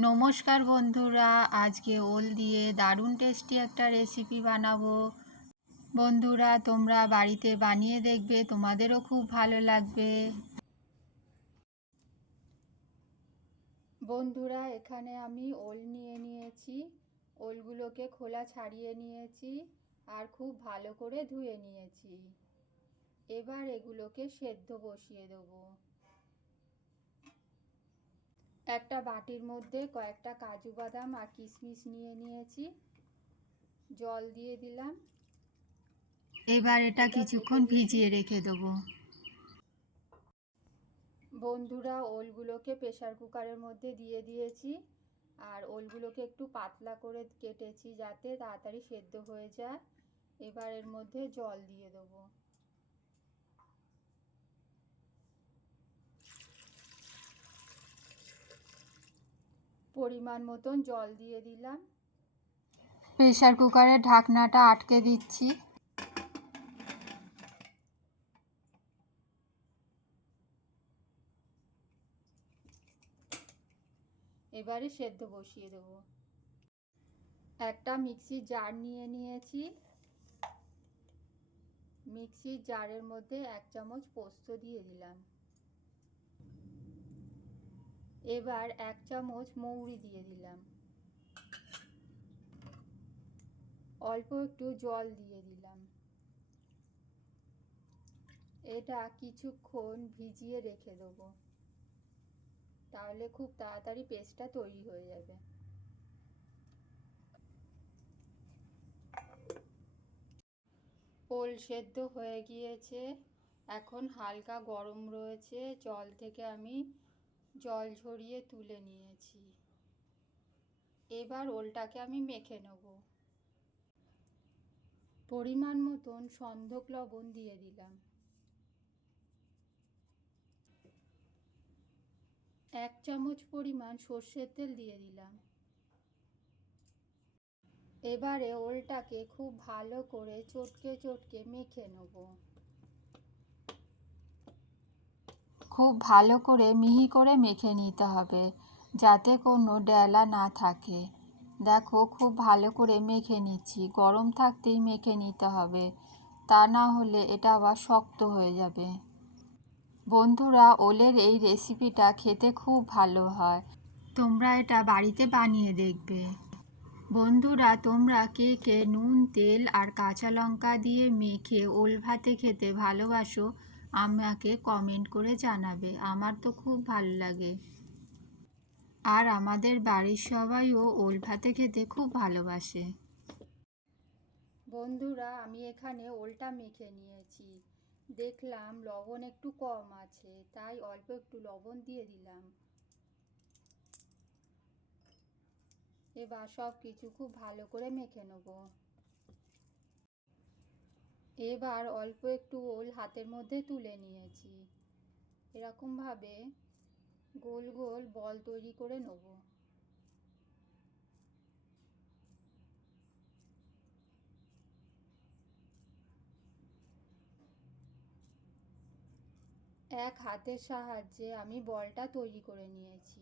নমস্কার বন্ধুরা, আজকে ওল দিয়ে দারুণ টেস্টি একটা রেসিপি বানাবো। বন্ধুরা, তোমরা বাড়িতে বানিয়ে দেখবে, তোমাদেরও খুব ভালো লাগবে। বন্ধুরা, এখানে আমি ওল নিয়ে নিয়েছি। ওলগুলোকে খোলা ছাড়িয়ে নিয়েছি আর খুব ভালো করে ধুয়ে নিয়েছি। এবার এগুলোকে সেদ্ধ বসিয়ে দেবো। একটা বাটির মধ্যে কয়েকটা কাজু বাদাম আর কিশমিশ নিয়ে নিয়েছি। জল দিয়ে দিলাম। এবার এটা কিছুক্ষণ ভিজিয়ে রেখে দেবো। বন্ধুরা ওলগুলোকে প্রেশার কুকারের মধ্যে দিয়ে দিয়েছি। আর ওলগুলোকে একটু পাতলা করে কেটেছি যাতে তাড়াতাড়ি সেদ্ধ হয়ে যায়। এবার এর মধ্যে জল দিয়ে দেবো। পরিমাণ মতন জল দিয়ে দিলাম। প্রেশার কুকারের ঢাকনাটা আটকে দিচ্ছি। এবারে সেদ্ধ বসিয়ে দেবো। একটা মিক্সির জার নিয়ে নিয়েছি। মিক্সির জারের মধ্যে এক চামচ পোস্ত দিয়ে দিলাম। এবার এক চামচ মৌরি দিয়ে দিলাম। অল্প একটু জল দিয়ে দিলাম। এটা কিছুক্ষণ ভিজিয়ে রেখে দেবো। তাহলে খুব তাড়াতাড়ি পেস্টটা তৈরি হয়ে যাবে। ওল সেদ্ধ হয়ে গিয়েছে। এখন হালকা গরম রয়েছে। জল থেকে আমি জল ঝরিয়ে তুলে নিয়েছি। এবার ওলটাকে আমি মেখে নেব। পরিমাণ মতন সন্ধক লবণ দিয়ে দিলাম। এক চামচ পরিমাণ সর্ষের তেল দিয়ে দিলাম। এবারে ওলটাকে খুব ভালো করে চটকে চটকে মেখে নেব। খুব ভালো করে মিহি করে মেখে নিতে হবে, যাতে কোনো ডেলা না থাকে। দেখো, খুব ভালো করে মেখে নিচ্ছি। গরম থাকতেই মেখে নিতে হবে, তা না হলে এটা আবার শক্ত হয়ে যাবে। বন্ধুরা, ওলের এই রেসিপিটা খেতে খুব ভালো হয়। তোমরা এটা বাড়িতে বানিয়ে দেখবে। বন্ধুরা, তোমরা কে কে নুন, তেল আর কাঁচা লঙ্কা দিয়ে মেখে ওল ভাতে খেতে ভালোবাসো আমাকে কমেন্ট করে জানাবে। আমার তো খুব ভালো লাগে। আর আমাদের বাড়ির সবাইও ওল ভাতে খেতে খুব ভালোবাসে। বন্ধুরা, আমি এখানে ওলটা মেখে নিয়েছি। দেখলাম লবণ একটু কম আছে, তাই অল্প একটু লবণ দিয়ে দিলাম। এবার সব কিছু খুব ভালো করে মেখে নেব। এবার অল্প একটু ওল হাতের মধ্যে তুলে নিয়েছি। এরকমভাবে গোল গোল বল তৈরি করে নেব। এক হাতের সাহায্যে আমি বলটা তৈরি করে নিয়েছি।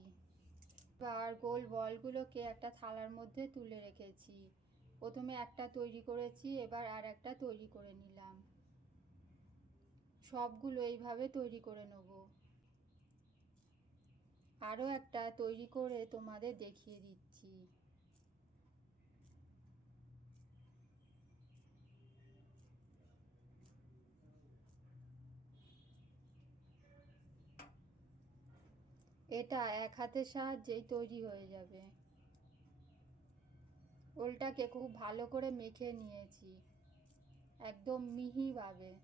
এবার গোল বলগুলোকে একটা থালার মধ্যে তুলে রেখেছি। প্রথমে একটা তৈরি করেছি, এবার আর একটা তৈরি করে নিলাম। সবগুলো এইভাবে তৈরি করে নেব। আরও একটা তৈরি করে তোমাদের দেখিয়ে দিচ্ছি। এটা এক হাতের সাহায্যেই তৈরি হয়ে যাবে। ওলটাকে খুব ভালো করে মেখে নিয়েছি। একদম মিহিভাবে।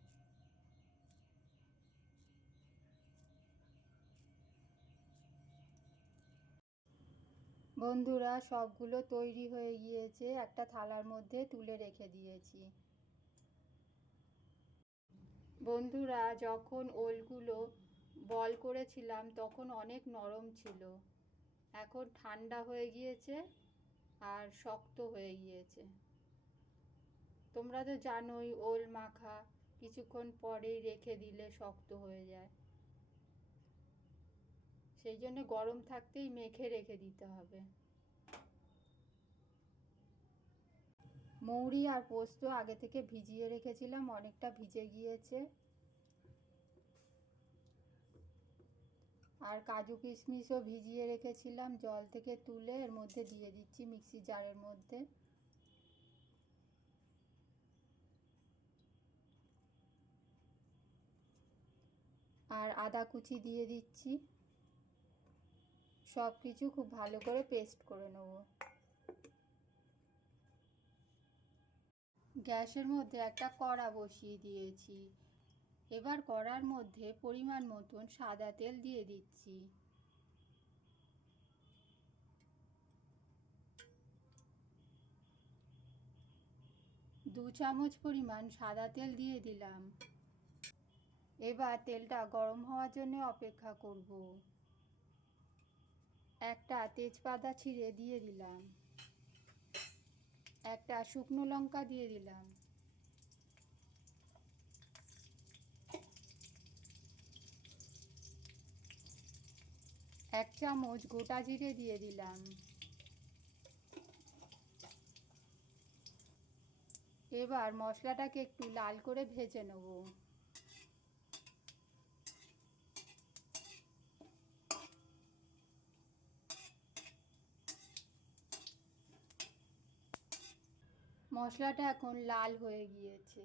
বন্ধুরা, সবগুলো তৈরি হয়ে গিয়েছে, একটা থালার মধ্যে তুলে রেখে দিয়েছি। বন্ধুরা, যখন ওলগুলো বল করেছিলাম, তখন অনেক নরম ছিল। এখন ঠান্ডা হয়ে গিয়েছে। আর শক্ত হয়ে গিয়েছে। তোমরা তো জানোই, ওল মাখা কিছুক্ষণ পরেই রেখে দিলে শক্ত হয়ে যায়। সেই জন্য গরম থাকতেই মেখে রেখে দিতে হবে। মৌরি আর পোস্ত আগে থেকে ভিজিয়ে রেখেছিলাম, অনেকটা ভিজে গিয়েছে। আর কাজু কিশমিশও ভিজিয়ে রেখেছিলাম, জল থেকে তুলে এর মধ্যে দিয়ে দিচ্ছি মিক্সি জারের মধ্যে। আর আদা কুচি দিয়ে দিচ্ছি। সব কিছু খুব ভালো করে পেস্ট করে নেব। গ্যাসের মধ্যে একটা কড়া বসিয়ে দিয়েছি। এবার কড়ার মধ্যে পরিমাণ মতন সাদা তেল দিয়ে দিচ্ছি। দু চামচ পরিমাণ সাদা তেল দিয়ে দিলাম। এবার তেলটা গরম হওয়ার জন্য অপেক্ষা করব। একটা তেজপাতা ছিঁড়ে দিয়ে দিলাম। একটা শুকনো লঙ্কা দিয়ে দিলাম। এক চামচ গোটা জিরে দিয়ে দিলাম। এবার মশলাটাকে একটু লাল করে ভেজে নেব। মশলাটা এখন লাল হয়ে গিয়েছে।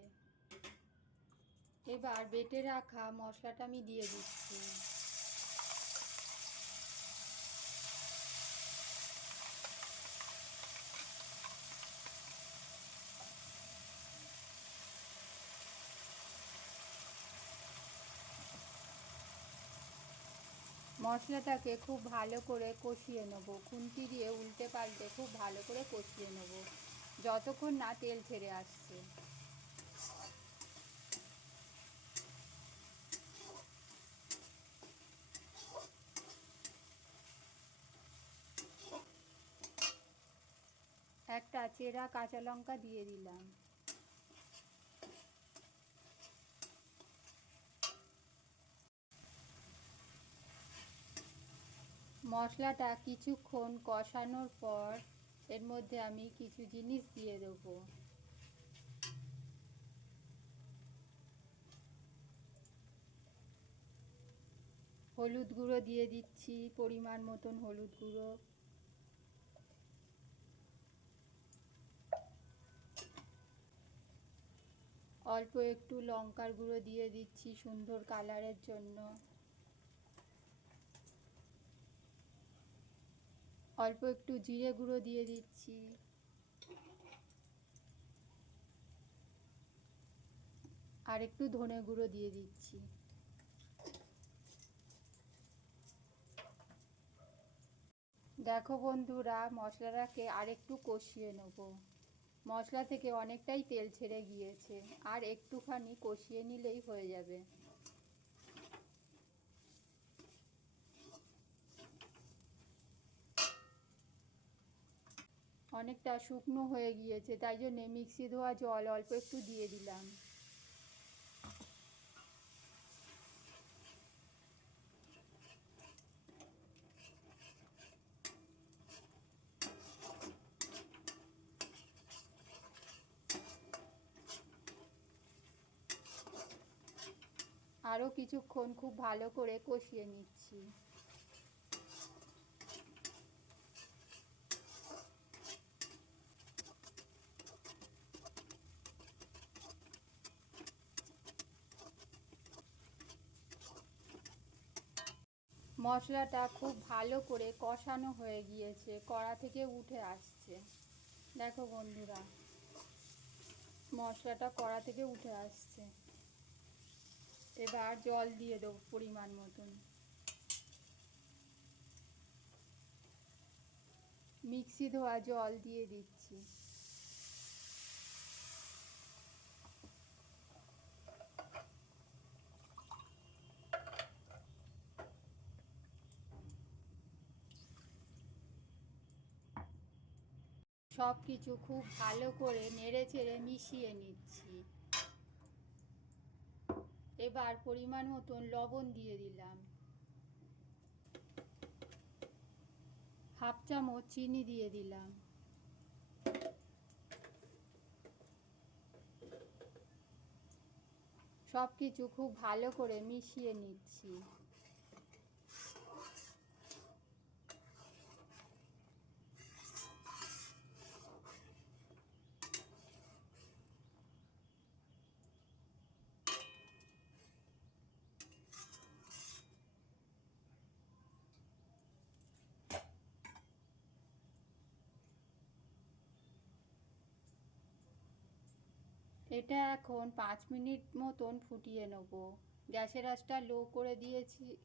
এবার বেটে রাখা মশলাটা আমি দিয়ে দিচ্ছি। মশলাটাকে খুব ভালো করে কষিয়ে নেব। খুন্তি দিয়ে উল্টে পাল্টে খুব ভালো করে কষিয়ে নেব। যতক্ষণ না তেল ছেড়ে আসছে। একটা চেরা কাঁচা লঙ্কা দিয়ে দিলাম। মশলাটা কিছুক্ষণ কষানোর পর এর মধ্যে আমি কিছু জিনিস দিয়ে দেবো। হলুদ গুঁড়ো দিয়ে দিচ্ছি, পরিমাণ মতন হলুদ গুঁড়ো। অল্প একটু লঙ্কার গুঁড়ো দিয়ে দিচ্ছি সুন্দর কালারের জন্য। অল্প একটু জিরে গুঁড়ো দিয়ে দিচ্ছি। আর একটু ধনে গুঁড়ো দিয়ে দিচ্ছি। দেখো বন্ধুরা, মশলাটাকে আর একটু কষিয়ে নেব। মশলা থেকে অনেকটাই তেল ছেড়ে গিয়েছে, আর একটুখানি কষিয়ে নিলেই হয়ে যাবে। অনেকটা শুকনো হয়ে গিয়েছে, তাই জন্যে মিক্সি ধোয়া জল অল্প একটু দিয়ে দিলাম। আরও কিছুক্ষণ খুব ভালো করে কষিয়ে নিচ্ছি। মশলাটা খুব ভালো করে কষানো হয়ে গিয়েছে, কড়া থেকে উঠে আসছে। দেখো বন্ধুরা, মশলাটা কড়া থেকে উঠে আসছে। এবার জল দিয়ে দেবো পরিমাণ মতন। মিক্সি ধোয়া জল দিয়ে দিচ্ছি সব কিছু খুব ভালো করে নেড়ে চেড়ে মিশিয়ে নিচ্ছি। এবার পরিমাণ মতন লবণ দিয়ে দিলাম। হাফ চামচ চিনি দিয়ে দিলাম। সব কিছু খুব ভালো করে মিশিয়ে নিচ্ছি। এটা এখন পাঁচ মিনিট মতন ফুটিয়ে নেব। গ্যাসের আঁচটা লো করে দিয়েছি।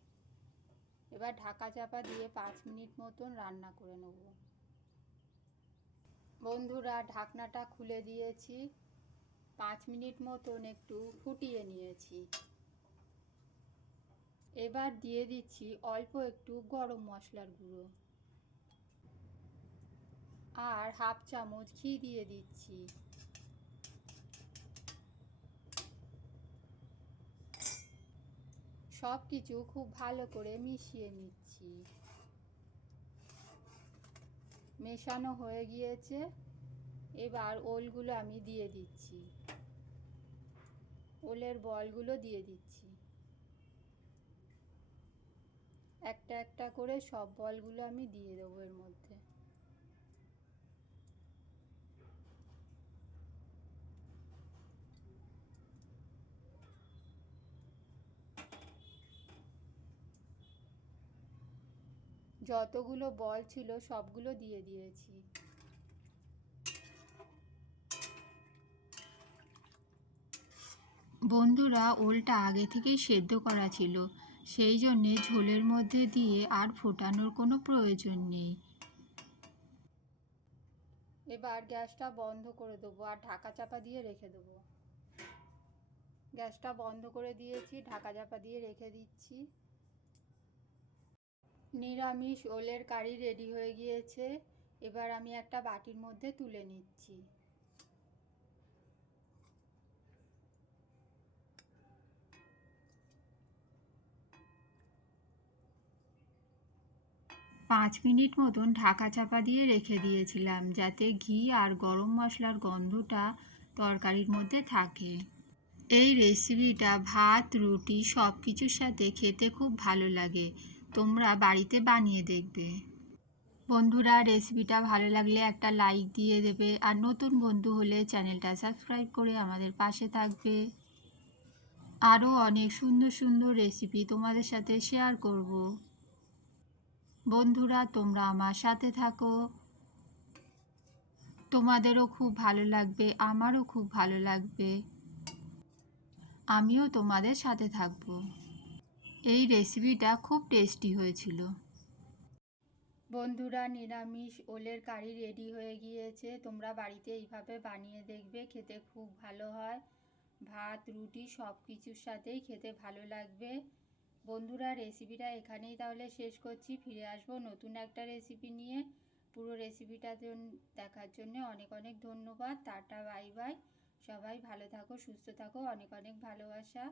এবার ঢাকা চাপা দিয়ে পাঁচ মিনিট মতন রান্না করে নেব। বন্ধুরা, ঢাকনাটা খুলে দিয়েছি। পাঁচ মিনিট মতন একটু ফুটিয়ে নিয়েছি। এবার দিয়ে দিচ্ছি অল্প একটু গরম মশলার গুঁড়ো। আর হাফ চামচ ঘি দিয়ে দিচ্ছি। সব কিছু খুব ভালো করে মিশিয়ে নিচ্ছি। মেশানো হয়ে গিয়েছে। এবার ওলগুলো আমি দিয়ে দিচ্ছি। ওলের বলগুলো দিয়ে দিচ্ছি। একটা একটা করে সব বলগুলো আমি দিয়ে দেবো এর মধ্যে। যতগুলো বল ছিল, সবগুলো দিয়ে দিয়েছি। বন্ধুরা, ওলটা আগে থেকেই সেদ্ধ করা ছিল। সেই জন্যে ঝোলের মধ্যে দিয়ে আর ফোটানোর কোনো প্রয়োজন নেই। এবার গ্যাসটা বন্ধ করে দেবো আর ঢাকা চাপা দিয়ে রেখে দেবো। গ্যাসটা বন্ধ করে দিয়েছি, ঢাকা চাপা দিয়ে রেখে দিচ্ছি। নিরামিষ ওলের কারি রেডি হয়ে গিয়েছে। এবার আমি একটা বাটির মধ্যে তুলে নিচ্ছি। পাঁচ মিনিট মতন ঢাকা চাপা দিয়ে রেখে দিয়েছিলাম, যাতে ঘি আর গরম মশলার গন্ধটা তরকারির মধ্যে থাকে। এই রেসিপিটা ভাত, রুটি সব কিছুর সাথে খেতে খুব ভালো লাগে। তোমরা বাড়িতে বানিয়ে দেখবে। বন্ধুরা, রেসিপিটা ভালো লাগলে একটা লাইক দিয়ে দেবে আর নতুন বন্ধু হলে চ্যানেলটা সাবস্ক্রাইব করে আমাদের পাশে থাকবে। আরও অনেক সুন্দর সুন্দর রেসিপি তোমাদের সাথে শেয়ার করব। বন্ধুরা, তোমরা আমার সাথে থাকো। তোমাদেরও খুব ভালো লাগবে, আমারও খুব ভালো লাগবে। আমিও তোমাদের সাথে থাকব। এই রেসিপিটা খুব টেস্টি হয়েছিল। বন্ধুরা, নিরামিষ ওলের কারি রেডি হয়ে গিয়েছে। তোমরা বাড়িতে এইভাবে বানিয়ে দেখবে, খেতে খুব ভালো হয়। ভাত, রুটি সব কিছুর সাথেই খেতে ভালো লাগবে। বন্ধুরা রেসিপিটা এখানেই তাহলে শেষ করছি। ফিরে আসব নতুন একটা রেসিপি নিয়ে। পুরো রেসিপিটা দেখার জন্য অনেক অনেক ধন্যবাদ। টাটা বাই বাই সবাই ভালো থাকো, সুস্থ থাকো। অনেক অনেক ভালোবাসা।